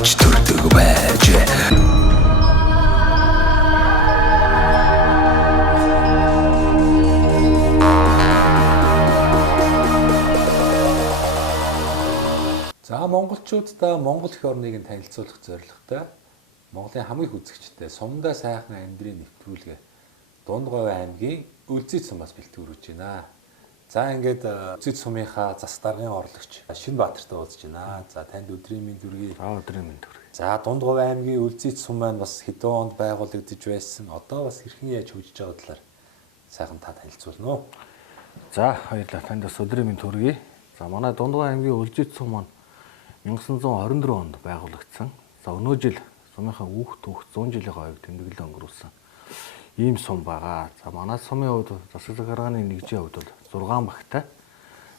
авч төрдөг байж. За монголчуудаа Монгол эх орныг нь танилцуулах зорилготой Монголын хамгийн их үзэгчтэй Сумдаа сайхан амьдрын нэвтрүүлгээ Дундговь аймгийн Үлзий сумаас бэлтгэрүүлж байна. За ингээд Үлзий сумынхаа зас даргын орлогч Шинбаатартай уулзж байна. За танд өдрийн мэнд хүргэе. Өдрийн мэнд хүргэе. За Дундговь аймгийн Үлзий сум маань бас хэдэн онд байгуулагдаж байсан. Одоо бас хэрхэн яаж хөгжиж байгаа талаар сайхан та танилцуулна уу? За баярлалаа. Танд бас өдрийн мэнд хүргэе. За манай Дундговь аймгийн Үлзий сум маань 1924 онд байгуулагдсан. За өнөө жил сумынхаа хүүхд 100 жилийн хойг тэмдэглэл өнгөрүүлсэн ийм сум байгаа. За манай сумын хувьд засаг захиргааны нэгжийн хувьд бол 6 багтай.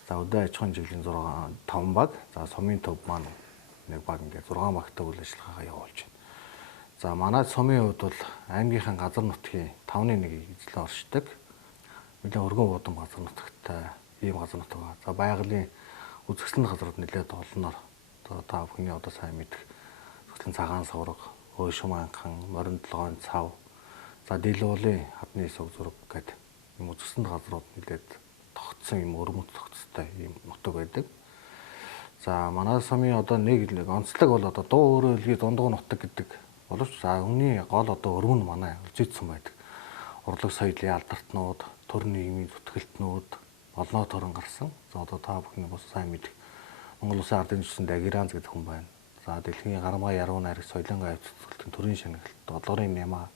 За өдөө аж ахуйн жилийн 5 баг. За сумын төв маань нэг баг ингээд 6 багтай үйл ажиллагаагаа явуулж байна. За манай сумын хувьд бол аймгийнхаа газар нутгийн 5-1 эзлэн оршдог. Нэлээд өргөн уудам газар нутагтай ийм газар нутаг байгаа. За байгалийн үзэсгэлэн газрууд нэлээд олноор та бүхний одоо сайн мэдэх зөвхөн цагаан сувраг, Хөөшим анхан, Морин толгойн цав, за Дэлуулын хадны сүг зураг гэдэг юм үзэсгэлэн газрууд нэлээд тогтсон юм өрмөц тогтцтой ийм нутаг байдаг. За манай сумын одоо нэг онцлог бол одоо дуу өөрөө илгээ дундгуу нутаг гэдэг боловч за өмнний гол одоо өргөн манай Үлзий сум байдаг. Урлаг соёлын алдартнууд, төр нийгмийн зүтгэлтнүүд олноо торон гарсан. За одоо та бүхний бас сайн мэдэх Монгол Улсын ардын жишээнд Агиранз гэдэг хүн байна. За дэлхийн гарамга яруу найраг соёлын гавь цэцгэлтэн төрийн шагналт, долоорын нямаа.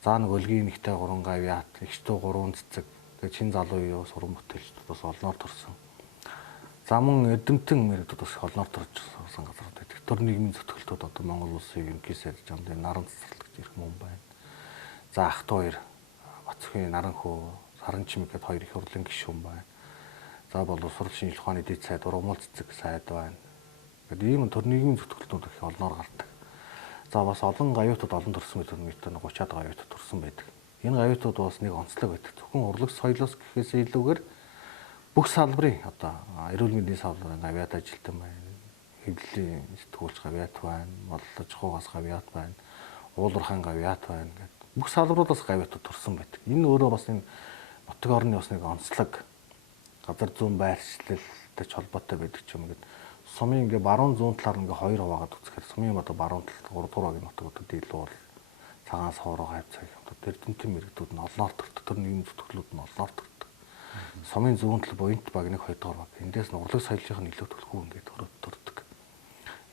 За нэг өлгийн нэгтэй 3 гавьяат, ихтүү 3 цэцэг. Тэгээ чин залуу юу суран бүтээлч бас олноор турсан. За мөн эрдэмтэн мэрэгдүүд бас олноор турсан газрууд байдаг. Төр нийгмийн зүтгэлтүүд одоо Монгол Улсын ерөнхий сайд замдын наран цэцэрлэгч ирэх хүн байна. За ах 2 Бацхийн Наранхүү, Саранчим гэдэг 2 их хурлын гишүүн байна. За бол Сурал шинжлэх ухааны дэд сайд, ургамал цэцэг сайд байна. Гэтэл ийм төр нийгмийн зүтгэлтүүд их олноор гардаг. За бас олон гавьяатууд олон төрсөн гэдэг нь 30-аад гавьяатууд төрсөн байдаг. Энэ гавьяатууд бас нэг онцлог байдаг. Зөвхөн урлаг соёлоос гэхээс илүүгээр бүх салбарын одоо эрүүл мэндийн салбарын гавьяат ажилтан байна. Хэвлэлийн сэтгүүлч гавьяат байна, боллож хуугаас гавьяат байна, уулуурхайн гавьяат байна гэдэг. Бүх салбаруудаас гавьяатууд төрсөн байдаг. Энэ өөрөө бас энэ нутаг орны бас нэг онцлог газар зүүн байршлалтай холбоотой байдаг ч юм гээд сумын ингээ баруун зүүн талаар ингээ 2 хуваагаад үзэхээр сумын одоо баруун талд 3 дугаар багийн нутгуудад илүү бол цагаан савраа хавцаг одоо эрдэмтэн мэрэгдүүд нь олноор төрдөг, төр нийгэм зүтгэлүүд нь олноор төрдөг. Сумын зүүн тал буянт баг нэг 2 дугаар баг. Эндээс нь урлаг соёлын илүү төлхөө ингээ төрдөг.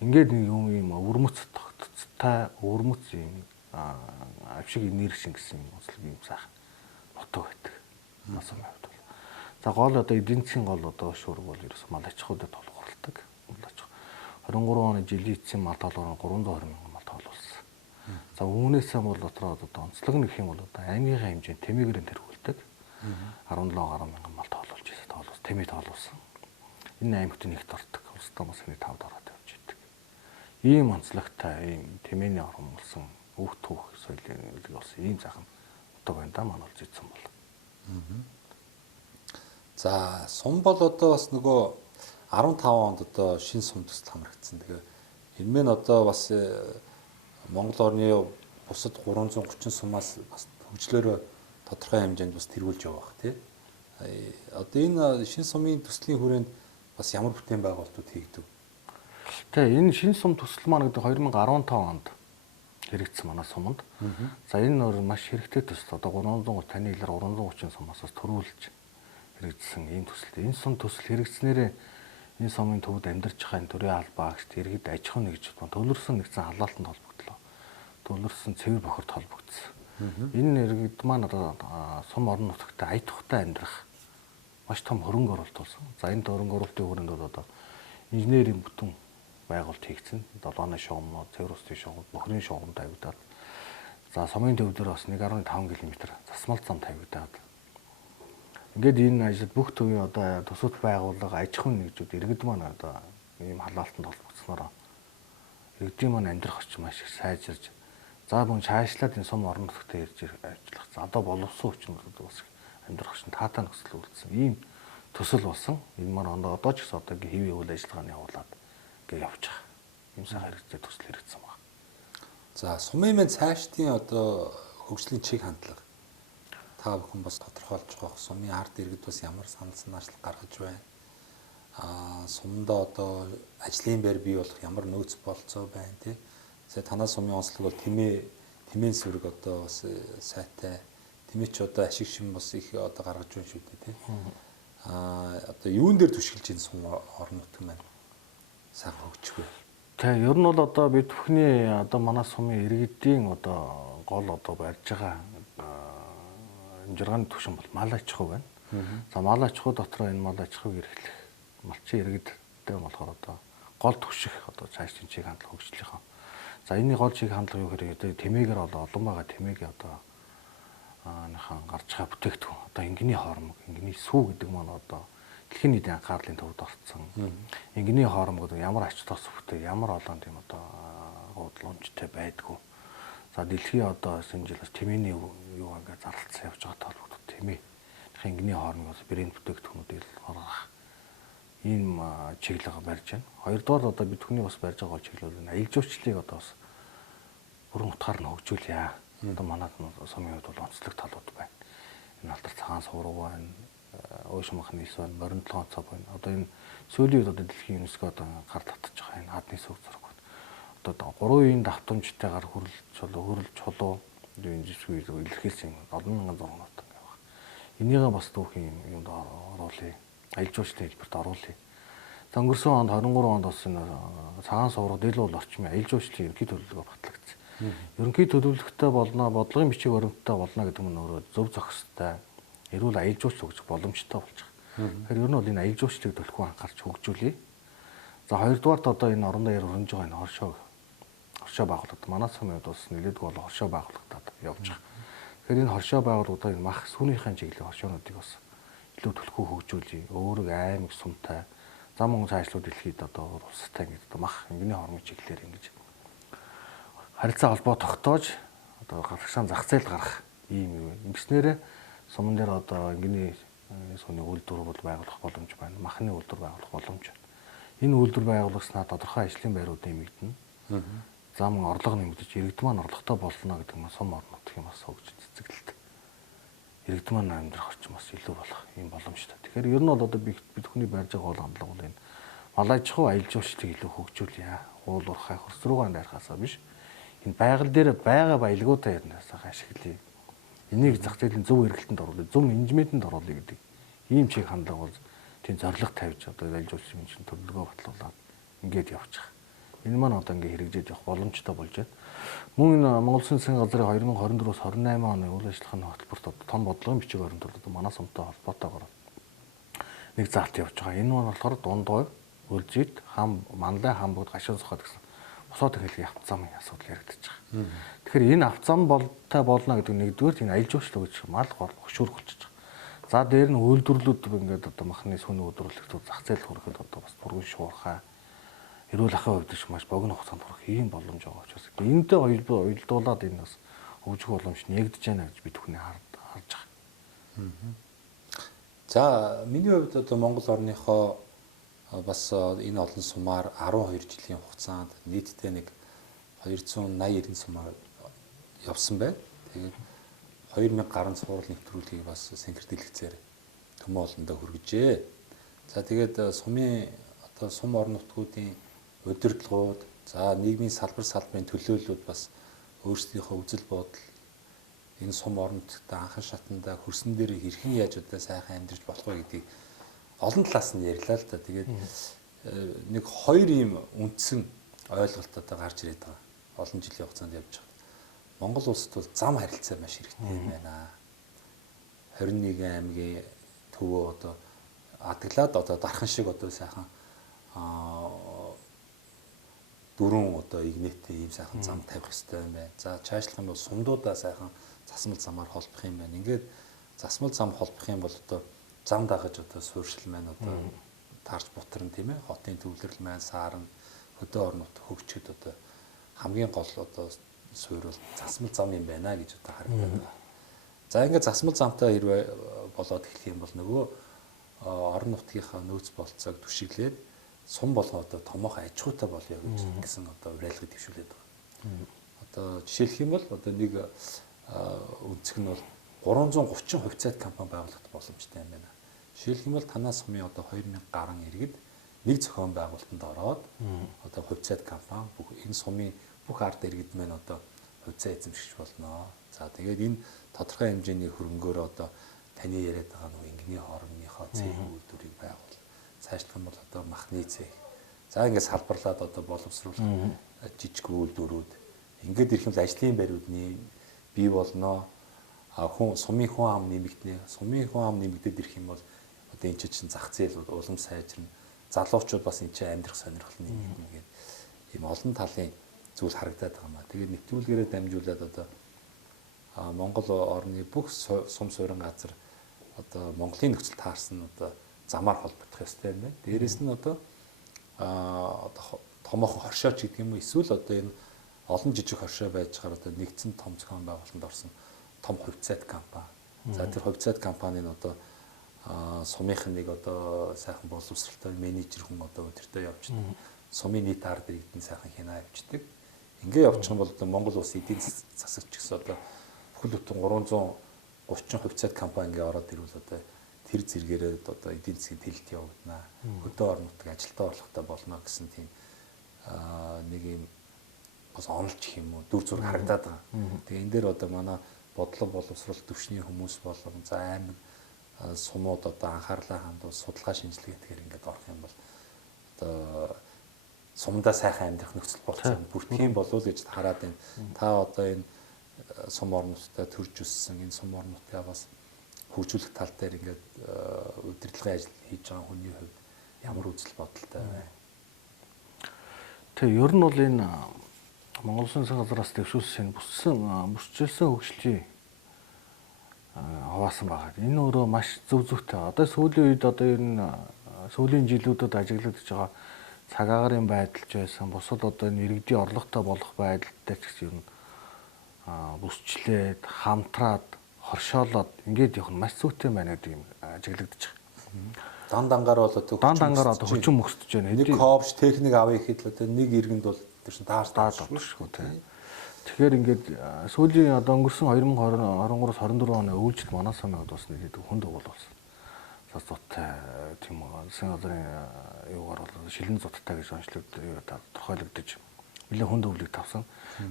Ингээд нэг юм өвөрмөц тогтцтой өвөрмөц юм авшиг энерги гэсэн юм онцлог юм сайхан нутаг байдаг. Сумын хувьд. За гол одоо эдийн засгийн гол одоо шуурга бол ерөөс мал аж ахуйд толгуурлаг. 23 оны жилийн эцсийн мал толгоор 320 мянган мал тоолуулсан. За үүнээсээ бол дотроо одоо онцлог нь гэх юм бол одоо аймгийнхаа хэмжээнд тэмээгээр нь тэргүүлдэг. 17 гаруй мянган мал тоолуулж ирсэн. Тоолуулсан, тэмээ тоолуулсан. Энэ аймагт нэгт ордог. Улс томоос нэг 5 дараад явж идэг. Ийм онцлогтой ийм тэмээний орон болсон хүүхд соёлын болсон ийм сайхан нутаг байна да манай Үлзий сум бол. За сум бол одоо бас нөгөө 15 онд одоо шинэ сум төсөл хамрагдсан. Тэгээ энэ мэн одоо бас Монгол орны бусад 330 сумаас бас хөгжлөөрөө тодорхой хэмжээнд бас тэргүүлж яваа бах тий. Одоо энэ шинэ сумын төслийн хүрээнд бас ямар бүтээн байгуулалтууд хийгдэв? Тэгээ энэ шинэ сум төсөл маань гэдэг 2015 онд хэрэгжсэн манай суманд. За энэ нөр маш хэрэгтэй төсөл. Одоо 330 таны хэлээр 330 сумаас төрүүлж хэрэгжсэн ийм төсөл. Энэ сум төсөл хэрэгжснээрээ энэ сумын төвд амьдарч байгаа энэ төрийн албаагчд иргэд аж ахуйн нэгжүүд маань төлөрсөн нэгэн халаалтанд холбогдлоо. Төлөрсөн цэвэр бохирд холбогдсон. Энэ иргэд маань одоо сум орон нутагт ая тухтай амьдрах маш том хөрөнгө оруулалт болсон. За энэ хөрөнгө оруулалтын хүрээнд бол одоо инженерийн бүтэн байгуулалт хийгдсэн. Долооны шугамнууд, цэвэр устын шугамнууд, бохирын шугам тавигдаад. За сумын төв дээр бас 1.5 км засмал зам тавигдаад. Ингээд энэ ажил бүх төвийн одоо төсөв байгууллага аж ахуйн нэгжүүд иргэд маань одоо ийм халаалтанд холбогдсноор иргэдийн маань амьдрах орчин маш их сайжирж за мөн цаашлаад энэ сум орон нутагт ирж ажиллах одоо боловсон хүчнүүд бас амьдрах орчин таатай нөхцөл үлдсэн ийм төсөл болсон. Энэ маань одоо ч гэсэн одоо хэвийн үйл ажиллагааны явуулаад ингээд явж байгаа. ийм сайхан хэрэгцээ төсөл хэрэгцсэн байна. За сумын мэн цаашдын одоо хөгжлийн чиг хандлага та бүхэн бас тодорхойлж байгаа сумын ард иргэд бас ямар санал санаачлал гаргаж байна. Сумдаа одоо ажлын байр бий болох ямар нөөц болцоо байна тий. Тэгээ танаа сумын онцлог бол тэмээн сүрэг одоо бас сайтай тэмээ ч одоо ашиг шим бас их одоо гаргаж байна шүү дээ тий. Одоо юун дээр түшгэлж энэ сум орон нутг маань сайхан хөгжих вэ? Тэгээ ер нь бол одоо бид бүхний одоо манай сумын иргэдийн одоо гол одоо барьж байгаа амжиргааны түвшин бол мал аж ахуй байна. За мал аж ахуй дотроо энэ мал аж ахуйг эрхлэх малчин иргэдтэй болохоор одоо гол түвших одоо цаашдын чиг хандлага хөгжлийнхаа. За энэний гол чиг хандлага юу гэхээр тэмээгээр олон байгаа тэмээгийн одоо нөхөн гарч байгаа бүтээгдэхүүн одоо ингийн хоормог, ингийн сүү гэдэг маань одоо дэлхийн нийтийн анхаарлын төвд орцсон. Ингийн хоормог ямар ач тустай, ямар олон тийм одоо худалдаанчтай байдгүй. За дэлхийн одоо энэ жил бас тэмээний юу ингээд зарлалцсан явж байгаа толгойд тэмээ. Ингийн хоормог бас брэнд бүтээгдэхүүнүүд гаргах ийм чиглэл барьж байна. Хоёрдугаар одоо бид хүний бас барьж байгаа чиглэл нь аялал жуулчлалыг одоо бас бүрэн утгаар нь хөгжүүлье. Одоо манай сумын хувьд бол онцлог талууд байна. Энэ алдар цагаан сувраг байна, Уушин махны ис байна, морин 7 онцоо байна. Одоо энэ сүүлийн үед одоо дэлхийн ЮНЕСКО одоо гар татж байгаа энэ хадны сүг зураг байна. Одоо 3 үеийн давтамжтайгаар хөрөл чулуу энэ жишгийг илэрхийлсэн олон мянган зургууд ингээ байна. Энийгээ бас түүхийн юмд оруулъя. Аялал жуулчлалын хэлбэрт оруулъя. За өнгөрсөн онд 23 онд бас энэ цагаан сувраг дэл бол орчмын аялал жуулчлалын ерөнхий төлөвлөгөө батлагдсан. Ерөнхий төлөвлөгөөтэй болно, бодлогын бичиг баримттай болно гэдэг нь өөрөө зөв зохистой, эрүүл аялал жуулчлал хөгжих боломжтой болж байгаа. Тэгэхээр ер нь бол энэ аялал жуулчлалыг төлхөө анхаарч хөгжүүлье. За хоёрдугаарт одоо энэ орон даяар өрнөж байгаа энэ хоршоо байгууллагад манай сумын хувьд бас нэлээдгүй бол хоршоо байгуулагдаад явж байгаа. Тэгэхээр энэ хоршоо байгууллагуудаа энэ мах сүүнийхэн чиглэлийн хоршоонуудыг бас илүү төлхөө хөгжүүлье. Өөрөг аймаг сумтай, зам мөн цаашлууд дэлхийд одоо улстай ингэж одоо мах ингийн хормын чиглэлээр ингэж харилцаа холбоо тогтоож одоо гаргашаан зах зээл гарах ийм юм. Ингэснээрээ суман дээр одоо ингийн сумны үйлдвэр бол байгуулах боломж байна. Махны үйлдвэр байгуулах боломж байна. Энэ үйлдвэр байгуулснаа тодорхой ажлын байрууд нэмэгдэнэ. Зам орлого нэмэгдэж иргэд маань орлоготой болно гэдэг нь сум орон нутгийн бас хөгжиж цэцэглэлт. Иргэд маань амьдрах орчин бас илүү болох ийм боломжтой. Тэгэхээр ер нь бол одоо бид хүний барьж байгаа гол хандлага бол энэ мал аж ахуй аялал жуулчлалыг илүү хөгжүүлье. Уул уурхай хөрсрүүгэн дайрхаасаа биш. Энэ байгаль дээр байгаа баялагуудаа ярнасаа ашиглая. Энийг зах зээлийн зөв эргэлтэнд оруулах, зөв менежментэнд оруулах гэдэг ийм чиг хандлага бол тийм зорилго тавьж одоо аялал жуулчлалын чинь төлөвлөгөө батлуулаад ингээд явчих. Энэ маань одоо ингээд хэрэгжиж явах боломжтой болж байна. Мөн энэ Монгол Улсын засгийн газрын 2024-с 28 оны үйл ажиллагааны хөтөлбөрт том бодлогын бичиг баримт бол манай сумтай холбоотойгоор нэг заалт явж байгаа. Энэ нь болохоор дундгой, үлжид, хам, манлай, хамбогд, гашуун сухад гэсэн босоод хэлгийн автозамын асуудал яригдчих байгаа. Тэгэхээр энэ автозам болтой болно гэдэг нэгдүгээр энэ аялал жуулчлал гэж мал хөшүүрөх болчихж байгаа. За дээр нь үйлдвэрлэлүүд ингээд одоо махны сүний үйлдвэрлэлтүүд зах зээл хүрэхэд одоо бас бүрэн шуурхай эрүүл ахуйн хувьд ч маш богино хугацаанд хүрэх ийм боломж байгаа учраас энэтэй уялдуулаад энэ бас хөгжих боломж нэгдэж байна гэж бид бүхний харж байгаа. За миний хувьд одоо Монгол орныхоо бас энэ олон сумаар 12 жилийн хугацаанд нийтдээ нэг 280-90 сумаар явсан байна. Тэгээд 2000 гаруй цуврал нэвтрүүлгийг бас Сэнхэр дэлгэцээр төмөө олондоо хүргэжээ. За тэгээд сумын одоо сум орон нутгуудын удирдлагууд, за нийгмийн салбарын төлөөллүүд бас өөрсдийнхөө үзэл бодол энэ сум орон нутгад анхан шатанда хөрсөн дээр хэрхэн яаж одоо сайхан амьдарч болох вэ гэдгийг олон талаас нь ярьлаа л да. Тэгээд нэг хоёр ийм үндсэн ойлголт одоо гарч ирээд байгаа. Олон жилийн хугацаанд явж байгаа. Монгол улсад бол зам харилцаа маш хэрэгтэй юм байна. 21 аймгийн төвөө одоо адаглаад одоо дархан шиг одоо сайхан дөрвөн одоо игнэтэй ийм сайхан зам тавих хэрэгтэй юм байна. За цаашлах юм бол сумдуудаа сайхан засмал замаар холбох юм байна. Ингээд засмал зам холбох юм бол одоо зам дагаж одоо суурьшил маань одоо таарч бутарна тийм ээ. Хотын төвлөрөл маань саарна. Хөдөө орон нутг хөгжихэд одоо хамгийн гол одоо суурь бол засмал зам юм байна гэж одоо харагдана. За ингээд засмал замтай хэрвээ болоод эхлэх юм бол нөгөө орон нутгийнхаа нөөц болцоог түшиглээд сум болгоо одоо томоохон аж ахуйтай болъё гэсэн одоо уриалгыг төвшүүлээд байгаа. Одоо жишээлх юм бол одоо нэг үнцэг нь бол 330 хувьцаат компани байгуулах боломжтой юм байна. Жишээлх юм бол танаас сумын одоо 2000 гаруй иргэд нэг зохион байгуулалтанд ороод одоо хувьцаат компани бүх энэ сумын бүх ард иргэд маань одоо хувьцаа эзэмшиж болно. За тэгээд энэ тодорхой хэмжээний хөрөнгөөр одоо таны яриад байгаа нэг ингийн хоорондынхоо цэг үйлдвэрийг байгуул. Цаашлах юм бол одоо махны цэг. За ингээд салбарлаад одоо боловсруулах жижиг үйлдвэрүүд ингээд ирэх юм бол ажлын байруудны бий болно. Сумын хүн ам нэмэгдэнэ. Сумын хүн ам нэмэгдээд ирэх юм бол одоо энэ чинь зах зээл улам сайжирна. Залуучууд бас энэ чинь амьдрах сонирхол нэмэгдэнэ гэдэг ийм олон талын зүйл харагдаад байгаа юм аа. Тэгээд нэвтрүүлгээрээ дамжуулаад одоо Монгол орны бүх сум суурин газар одоо Монголын нөхцөл таарсан одоо замаар холбогдох ёстой юм байна. Дээрээс нь одоо томоохон хоршооч гэдэг юм уу эсвэл одоо энэ олон жижиг хоршоо байж байгаа одоо нэгдсэн том зохион байгуулалтанд орсон том хувьцаат компани. За тэр хувьцаат компанийн одоо сумынх нэг одоо сайхан боловсралтай менежер хүн одоо өдөртөө явчихдаг. Сумын нийт ард иргэдэн сайхан хянаа авчдаг. Ингээ явчих юм бол одоо Монгол улс эдийн засагч гэсэн одоо бүхэл бүтэн 330 хувьцаат компани ингээ ороод ирвэл одоо тэр зэрэгээрээ одоо эдийн засгийн тэлэлт явагдана. Хөдөө орон нутгийн ажилтаа орлоготой болно гэсэн тийм нэг юм бас онолч юм уу дүр зураг харагдаад байгаа. Тэгээ энэ дээр одоо манай бодлого боловсрол төвшний хүмүүс болон за аймаг сумууд одоо анхаарлаа хандуул судалгаа шинжилгээгээр ингээд орох юм бол одоо сумдаа сайхан амьдрах нөхцөл болцсон. Бүр тийм болов гэж хараад байна. Та одоо энэ сум орнуудтай төрж өссөн энэ сум орнуудаа бас хөгжүүлэх тал дээр ингээд удирдлагын ажил хийж байгаа хүний хувьд ямар үзэл бодолтой байна? Тэгээ ер нь бол энэ Монгол Улсын засгийн газраас дэвшүүлсэн бүсчилсэн хөгжлийн хаваасан байгаа. Энэ өөрөө маш зөв зөвтэй. Одоо сүүлийн үед одоо ер нь сүүлийн жилүүдэд ажиглагдж байгаа цаг агарын байдалч байсан. Бусад одоо энэ иргэдийн орлоготой болох байдалтай ч гэсэн ер нь бүсчлээд, хамтраад, хоршоолоод ингээд явах нь маш зүйтэй байна гэдэг юм ажиглагдж байгаа. Дан дангаар бол одоо хүчин мөксдөж байна. Нэг ковш техник авъя гэхэд л одоо нэг иргэнд бол тэр чинь даарч шүү тийм. Тэгэхээр ингээд сүүлийн одоо өнгөрсөн 2023-аас 24 оны өвлжид манай самыг бас нэг хүнд болсон. Зуттай тийм улсын газрын юугаар бол шилэн зуттай гэж онцлогд тодорхойлогдож нэлээд хүнд өвлөг тавсан.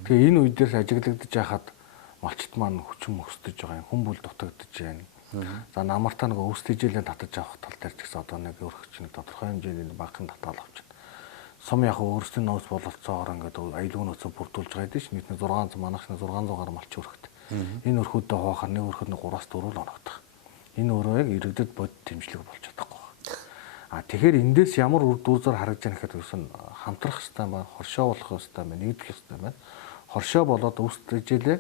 Тэгээ энэ үедээс ажиглагдж байхад малчт маань хүчин мөксдөж байгаа юм. Хүн бүл дутагдж байна. За намартаа нэг өвс тэжээлээ татаж авах тал дээр ч гэсэн одоо нэг өөрөх чинь тодорхой хэмжээний багын татаал авч байна. Сум яг өөрсдийн нөөц бололцоогоор ингээд аюулгүй нөөцөө бүрдүүлж байгаа гэдэг чинь нийт 600 манайх 600 гаруй малч өрхөд. Энэ өрхөдөө хуваахаар нэг өрхөд 3-4 л оногдох. Энэ өөрөө яг иргэдэд бодит дэмжлэг болж чадахгүй. Тэгэхээр эндээс ямар үр дүнзээр харагдж байгаа гэхэд үсэн хамтрах хэрэгтэй байна, хоршоо болох хэрэгтэй байна, нэгдэх хэрэгтэй байна. Хоршоо болоод өвс тэжээлээ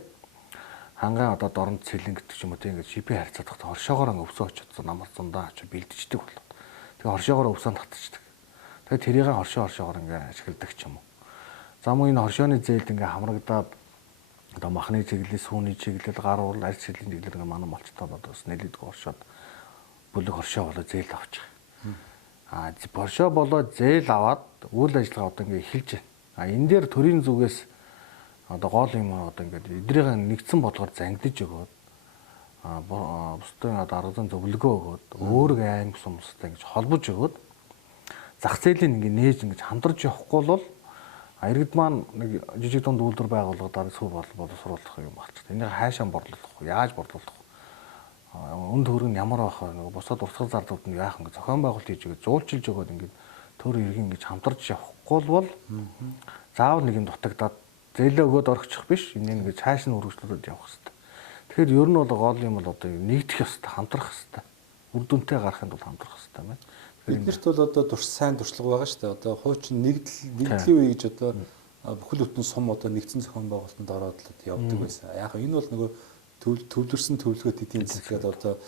хангаан одоо дорнод сэлэн гэдэг юм уу тийм ингээд шипи харьцаадах хоршоогоор өвсөө очсон намар зундаа очиж бэлдчихдэг болоо. Тэгээ хоршоогоор өвсөнд татчихдаг. Тэгээ тэрийг хоршоогоор ингээд ашигладаг ч юм уу. За мөн энэ хоршооны зээлд ингээд хамрагдаад одоо махны чиглэл, сүүний чиглэл, гар уул, арьс чиглэлийн чиглэл ингээд манай малчтаа одоо бас нэлээд хоршоод бүлэг хоршоо болоо зээл авчих. Хоршоо болоо зээл аваад үйл ажиллагаа одоо ингээд эхэлж байна. Энэ дээр төрийн зүгээс одоо гол юм одоо ингээд эдрийг нэгдсэн бодлогоор зангидж өгөөд бусдын одоо аргазан зөвлөгөө өгөөд өөрөг аймаг сумстай ингэж холбож өгөөд зах зээлийн ингээд нээж ингэж хамдарч явахгүй бол иргэд маань нэг жижиг дунд үйлдвэр байгууллагад сүү боловсруулах юм болчихсон. Энийг хаашаа борлуулах вэ? Яаж борлуулах вэ? Үнд хөрөг нь ямар байх вэ? Нэг бусад урсгал зардууд нь яах ингэ зохион байгуулалт хийж өгөөд зуулчилж өгөөд ингээд төр иргэн ингэж хамдарч явахгүй бол заавал нэг юм дутагдаад зээлээ өгөөд орчих биш. Энийг ингэж хааш нь үргэлжлүүлээд явах хэрэгтэй. Тэгэхээр ер нь бол гол юм бол одоо нэгдэх ёстой, хамтрах ёстой. Үр дүнтэй гарахын тулд хамтрах ёстой байна. Биднэрт бол одоо сайн туршлага байгаа шүү дээ. Одоо хуучин нэгдлийн үе гэж одоо бүхэл бүтэн сум одоо нэгдсэн зохион байгуулалтанд ороод л явдаг байсан. Яг энэ бол нөгөө төвлөрсөн төлөвлөгөөт эдийн засгаад одоо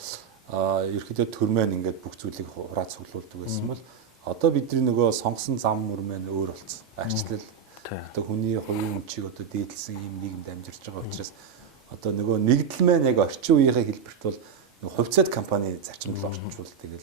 ерөөдөө төрмэн ингээд бүх зүйлийг хураа цуглуулдаг байсан бол одоо бидний нөгөө сонгосон зам мөр маань өөр болсон. Арчлал одоо хүний хувийн өмчийг одоо дээдлсэн ийм нийгэмд амьдарч байгаа учраас одоо нөгөө нэгдэл маань яг орчин үеийнхээ хэлбэрт бол нөгөө хувьцаат компани зарчимд л орчуулдаг л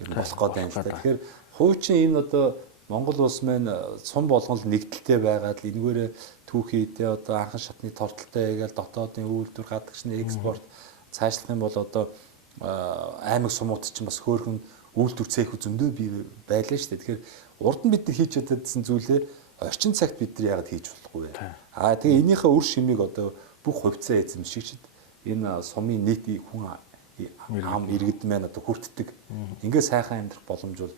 ер нь болох гээд байна л да. Тэгэхээр хуучин энэ одоо Монгол улс маань сум болгон л нэгдэлтэй байгаад л энэгээрээ түүхийдээ одоо анхан шатны тортолтой ягаал дотоодын үйлдвэр гадагшны экспорт цаашлах юм бол одоо аймаг сумууд чинь бас хөөрхөн үйлдвэр цэхүү зөндөө бий байлаа шүү дээ. Тэгэхээр урд нь бид нар хийж чадсан зүйлээ орчин цагт бид нар яагаад хийж болохгүй вэ? Тэгээ энийхээ үр шимийг одоо бүх хувьцаа эзэмшигчд энэ сумын нийт хүн ам иргэд маань одоо хүртдэг. Ингээ сайхан амьдрах боломж бол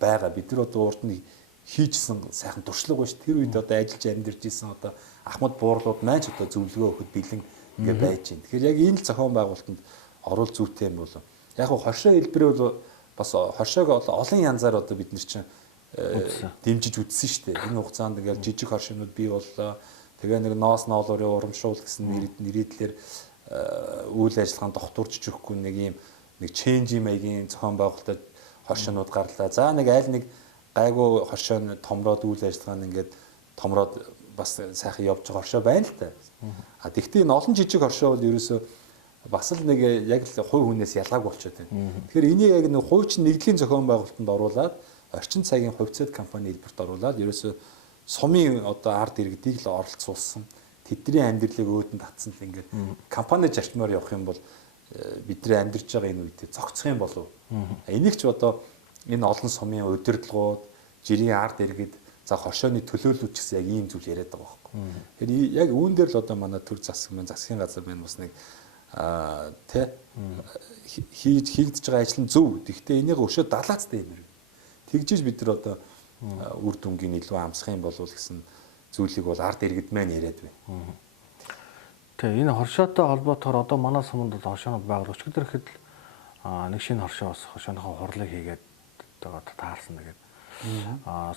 байгаа. Бид нар одоо урд нь хийжсэн сайхан туршлага байна шүү. Тэр үед одоо ажиллаж амьдарч исэн одоо ахмад буурлууд маань ч одоо зөвлөгөө өгөхөд бэлэн ингээ байж байна. Тэгэхээр яг энэ л зохион байгуулалтанд орол зүйтэй юм бол яг хоршоо хэлбэрээ бол бас хоршоог олон янзаар одоо бид нар чинь дэмжиж үтсэн шүү дээ. Энэ хугацаанд ингээл жижиг хоршоонууд бий боллоо. Тэгээ нэг ноос ноолуурын урамшуул гэсэн нэрийдлэр үйл ажиллагаанд дохтурж өгөхгүй нэг ченжи маягийн зохион байгуулалтад хоршоонууд гарлаа. За нэг аль нэг гайгүй хоршоон томроод үйл ажиллагаанд ингээд томроод бас сайхан явж байгаа хоршоо байна л та. Тэгвэл энэ олон жижиг хоршоо бол ерөөсөө бас л нэг яг л хувь хүнээс ялгааг болчиход байна. Тэгэхээр энийг яг нэг хувьчин нэгдлийн зохион байгуулалтанд оруулаад орчин цагийн хувьцаат компани хэлбэрт оруулаад ерөөсөө сумын одоо ард иргэдийг л оролцуулсан. Тэдний амьдралыг өөдөнд татсан л ингээд компани зарчмаар явах юм бол бидний амьдарч байгаа энэ үед зогцох юм болов. Энийг ч одоо энэ олон сумын удирдлагууд, жирийн ард иргэд, за хоршооны төлөөлөлт гэсэн яг ийм зүйл яриад байгаа байхгүй. Тэгэхээр яг үүн дээр л одоо манай төр засгийн газар маань бас нэг хийгдэж байгаа ажил нь зөв. Гэхдээ энийг өшөө далаацтай юм. Тэгжиж бид нар одоо үр дүнгийн илүү амсах юм болов гэсэн зүйлийг бол ард иргэд маань яриад байна. Тэгээ энэ хоршоотой холбоотойгоор одоо манай суманд бол хоршоонууд байгаад өчигдөр ихэд нэг шинэ хоршоо бас хоршооныхоо хурлыг хийгээд одоо таарсан нэгээд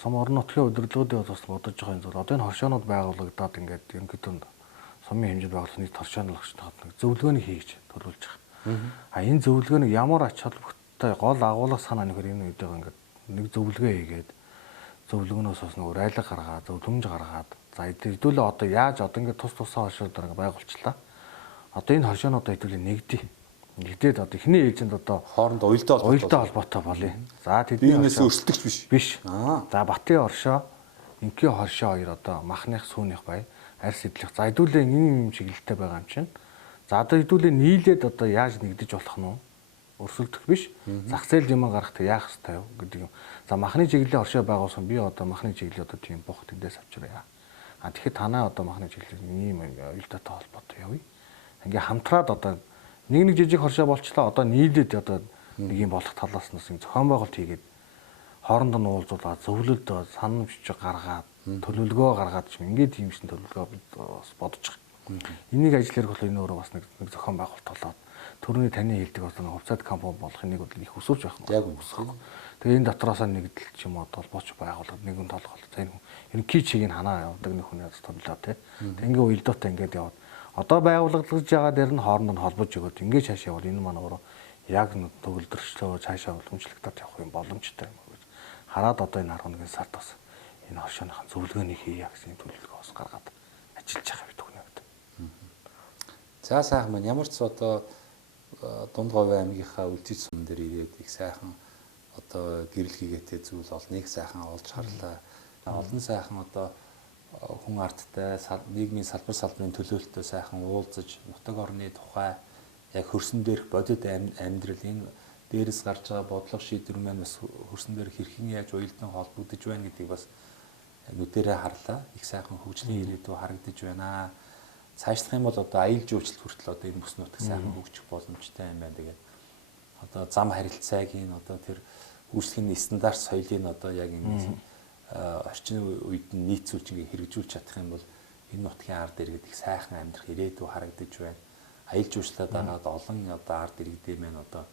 сум орон нутгийн удирдлагуудын бас бодож байгаа юм зүйл. Одоо энэ хоршоонууд байгуулагдаад ингээд ерөнхийдөө сумын хэмжээнд байгуулсан нийт хоршооноологчдод нэг зөвлөгөөнийг хийж төлөвлөж байгаа. Энэ зөвлөгөөнийг ямар ач холбогдолтой гол агуулга санаа нөхөр энэ үед байгаа ингээд нэг зөвлөгөө хийгээд зөвлөгөөнөөс бас нэг райлаг гаргаад зөвлөмж гаргаад за хэдүүлээ одоо яаж одоо ингээд тус тусаа хоршоодоор байгуулчлаа. Одоо энэ хоршоонуудаа хэдүүлээ нэгдээд одоо эхний ээлжинд одоо хооронд уялдаа холбоотой болъё. За тэднээс өрсөлдөгч биш. За Батын хоршоо, Инкийн хоршоо хоёр одоо махных сүүнийх бай, арьс идэлх. За хэдүүлээ энэ юм чиглэлтэй байгаа юм чинь. За одоо хэдүүлээ нийлээд одоо яаж нэгдэж болох нь өрсөлдөх биш. Зах зээл юм гаргахад яах ёстой вэ гэдэг юм. За махны чиглэлийн хоршоо байгуулсан би одоо махны чиглэл одоо тийм бох тэндээс авчираа. Тэгэхэд танаа одоо махны чиглэл ийм уялдаатай холбоотой явъя. Ингээ хамтраад одоо нэг жижиг хоршоо болчлаа одоо нийлээд одоо нэг юм болох талаас нь зохион байгуулалт хийгээд хоорондоо нь уулзуулаад зөвлөлд санамж гаргаад төлөвлөгөө гаргаад ч ингээд юм шин төлөвлөгөө бид бас бодож байгаа. Энийг ажиллах бол энэ өөрөө бас нэг зохион байгуулалт болоод төрөний таны хэлдэг бас хувьцаат компани болох нэг бол их өсөж байх нь. Яг өсөх. Тэгээ энэ дотроосоо нэгдэл ч юм уу толбооч байгуулаад нэгэн толгол. За энэ кичийг нь ханаа явуулдаг нэг хүнээс төлөө тий. Тэгээ ингээ уялдаатай ингээд яваад одоо байгуулагдаж байгаа дээр нь хооронд нь холбож өгөөд ингээд цааш явал энэ маань өөрөө яг төгөлдрчлөө цаашаа уламжлагдаад явах юм боломжтой юм гэж хараад одоо энэ 11 сард бас энэ хоршооныхын зөвлөгөөний хийя гэсэн төлөвлөгөө бас гаргаад ажиллаж байгаа бид хүнээд. За сайхан маань ямар ч одоо Дундговь аймгийнхаа үлзий сум дээр ирээд их сайхан одоо гэрэл хийгээтэй зүйл олныг сайхан олж харлаа. Олон сайхан одоо хүн ардтай нийгмийн салбар салбарын төлөөлөлтөд сайхан уулзаж нутаг орны тухай яг хөрсөн дээрх бодит амьдрал энэ дээрээс гарч байгаа бодлого шийдвэр маань бас хөрсөн дээрх хэрхэн яаж уялдан холбогдож байна гэдгийг бас нүдэрээ харлаа. Их сайхан хөгжлийн ирээдүй харагдаж байна. Цаашлах юм бол одоо аял жуулчлал хүртэл одоо энэ бүс нутаг сайхан хөгжих боломжтой юм байна. Тэгээд одоо зам харилцааг энэ одоо тэр үйлчлэгийн стандарт соёлыг одоо яг энэ орчин үед нь нийцүүлж ингээ хэрэгжүүлж чадах юм бол энэ нутгийн ард иргэд их сайхан амьдрах ирээдүй харагдаж байна. Аял жуулчлаад байгаад олон одоо ард иргэдээ маань одоо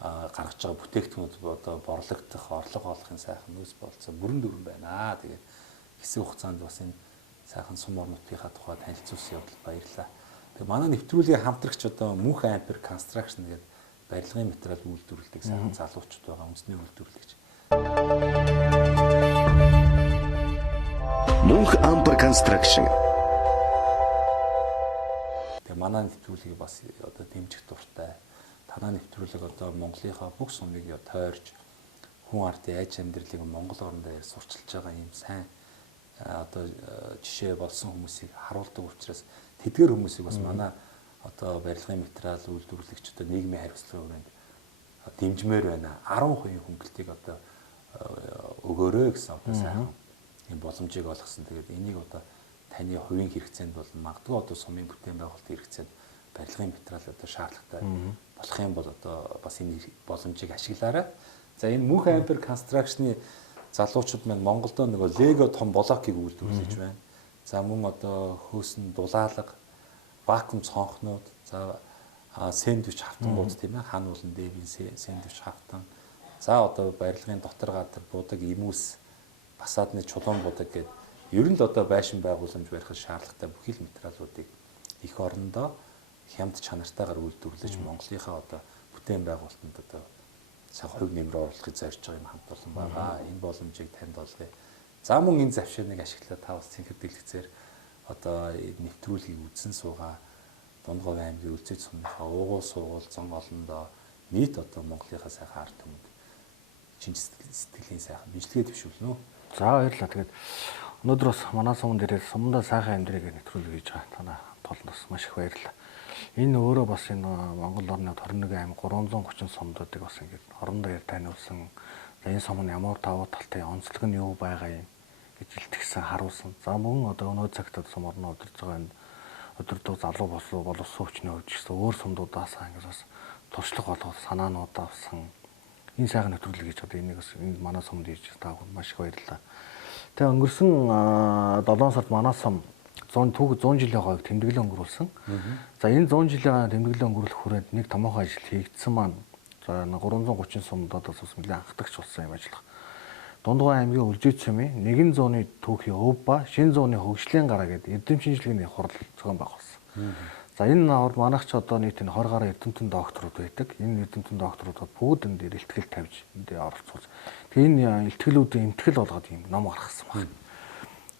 гаргаж байгаа бүтээгдэхүүнүүд одоо борлогдох, орлого олохын сайхан нөөц болцоо бүрэн дүрэн байна. Тэгээд хэсэг хугацаанд бас энэ сайхан сум орон нутгийнхаа тухай танилцуулсан явдал баярлалаа. Тэгээд манай нэвтрүүлгийн хамтрагч одоо Мөнх Ампер Construction гэдэг барилгын материал үйлдвэрлэдэг сайхан залуучууд байгаа үндэсний үйлдвэрлэгч. Мөнх Ампер Construction. Тэгээд манай нэвтрүүлгийг бас одоо дэмжих дуртай. Танай нэвтрүүлэг одоо Монголынхаа бүх сумыг тойрч хүн ардын айж амьдралыг Монгол орнд сурчилж байгаа юм сайн одоо жишээ болсон хүмүүсийг харуулдаг учраас тэдгээр хүмүүсийг бас манай одоо барилгын материал үйлдвэрлэгч одоо нийгмийн хариуцлагын хүрээнд дэмжмээр байна. 10% хөнгөлтийг одоо өгөөрэй гэсэн одоо сайхан юм боломжийг олгосон. Тэгээд энийг одоо таны хувийн хэрэгцээнд бол магадгүй одоо сумын бүтээн байгуулалтын хэрэгцээнд барилгын материал одоо шаардлагатай болох юм бол одоо бас энэ боломжийг ашиглаарай. За энэ Мөнх Ампер констракшны залуучууд маань Монголд нөгөө лего том блокийг үйлдвэрлэж байна. За мөн одоо хөөсөн дулаалга, вакуум цонхнууд, за сэндвич хавтангууд тийм ээ, хан уулан дэвийн сэндвич хавтан. За одоо барилгын дотор гадар будаг имүүс, фасадны чулуун будаг гэдэг ер нь л одоо байшин байгууламж барихад шаардлагатай бүхий л материалуудыг эх орондоо хямд чанартайгаар үйлдвэрлэж Монголынхаа одоо бүтээн байгуулалтанд одоо цаг хувь нэмрээ оруулахыг зорж байгаа юм хамт олон байгаа. Энэ боломжийг танд олгоё. За мөн энэ завширныг ашиглаад та бас цэнхэр дэлгэцээр одоо нэвтрүүлгийг үзэн суугаа. Дундгов аймгийн Үлзий цумынхаа уугуул суугуул зон олондоо нийт одоо Монголынхаа сайхан ард түмэнд шинж сэтгэлийн сайхан бичлэгээ төвшүүлнэ. За баярлалаа. Тэгээд өнөөдөр бас манай суман дээрээ сумдаа сайхан амьдрыг нэвтрүүлэг хийж байгаа. Танай толд бас маш их баярлалаа. Энэ өөрөө бас энэ Монгол орны 21 аймаг 330 сумдуудыг бас ингээд орондоо таниулсан. Энэ сум нь ямар давуу талтай онцлог нь юу байгаа юм гэж илтгэсэн харуулсан. За мөн одоо өнөө цагт сум орноо удирж байгаа энэ өдөртөг залуу боловсон хүчний хувьд ч гэсэн өөр сумдуудаас ингээд бас туршлага болгох санаанууд авсан. Энэ сайхан нэвтрүүлэг хийж одоо энийг бас энэ манай сумд хийж та бүхэн маш их баярлалаа. Тэгээ өнгөрсөн 7 сард манай сум 100 жилийн хойг тэмдэглэл өнгөрүүлсэн. За энэ 100 жилийн тэмдэглэл өнгөрүүлэх хүрээнд нэг томоохон ажил хийгдсэн маань за 330 сумдад бас нэлээд анхдагч болсон юм ажиллах. Дундгой аймгийн Үлзий цумын нэгэн зууны түүхийн өв ба шинэ зууны хөгжлийн гараа гэдэг эрдэм шинжилгээний хурал зохион байгуулсан. За энэ наавар манайх ч одоо нийт 20 гаруй эрдэмтэн докторууд байдаг. Энэ эрдэмтэн докторуудад бүгд энэ дээр ихтгэл тавьж энд оролцуулж. Тэгээ энэ ихтгэлүүдийн эмтгэл болгоод юм ном гаргасан байна.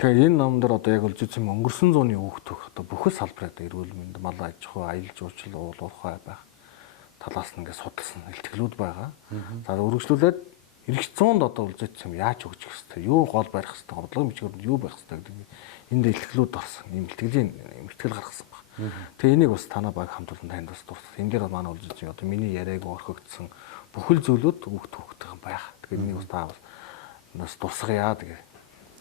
Тэгээ энэ ном дээр одоо яг Үлзий цумын өнгөрсөн зууны өөхтөх одоо бүхэл салбарт эрүүл мэнд, мал аж ахуй, аялал жуулчлал, уул уурхай байх талаас нь ингээд судалсан ихтгэлүүд байгаа. За үргэлжлүүлээд эх 100-д одоо Үлзий цум яаж өгчих хэвээр, юу гол барих хэвээр, бодлого мичгэрд юу байх хэвээр гэдэг энд ихтгэлүүд орсон. Ийм ихтгэл гаргасан байна. Тэгээ энийг бас танаа баг хамт олон танд бас дуртах. Энэ дээр манай Үлзий цум одоо миний яриаг орхигдсон бүхэл зүйлүүд өгөх байх. Тэгээ энийг бас та бас тусгая тэгээ.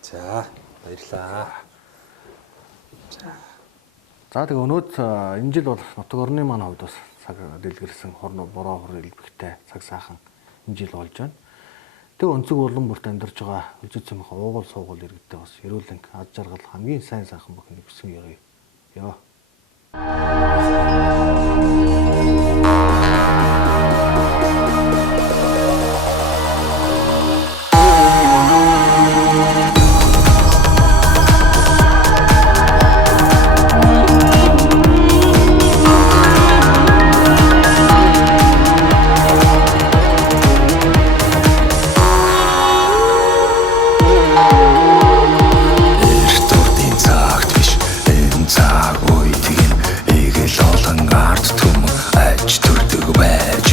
За баярлалаа. За тэгээ өнөөдөр энэ жил бол нутаг орны маань хувьд бас цаг дэлгэрсэн бороо хор илбэгтэй цаг сайхан энэ жил болж байна. Тэгээ өнцөг улам бүрт амьдарч байгаа Үлзий цумынхаа уугуул суугуул иргэдээ бас эрүүлэн ад жаргал хамгийн сайн сайхан бүхнийг хүсэн ярив. Яа. Аж төрдөг байж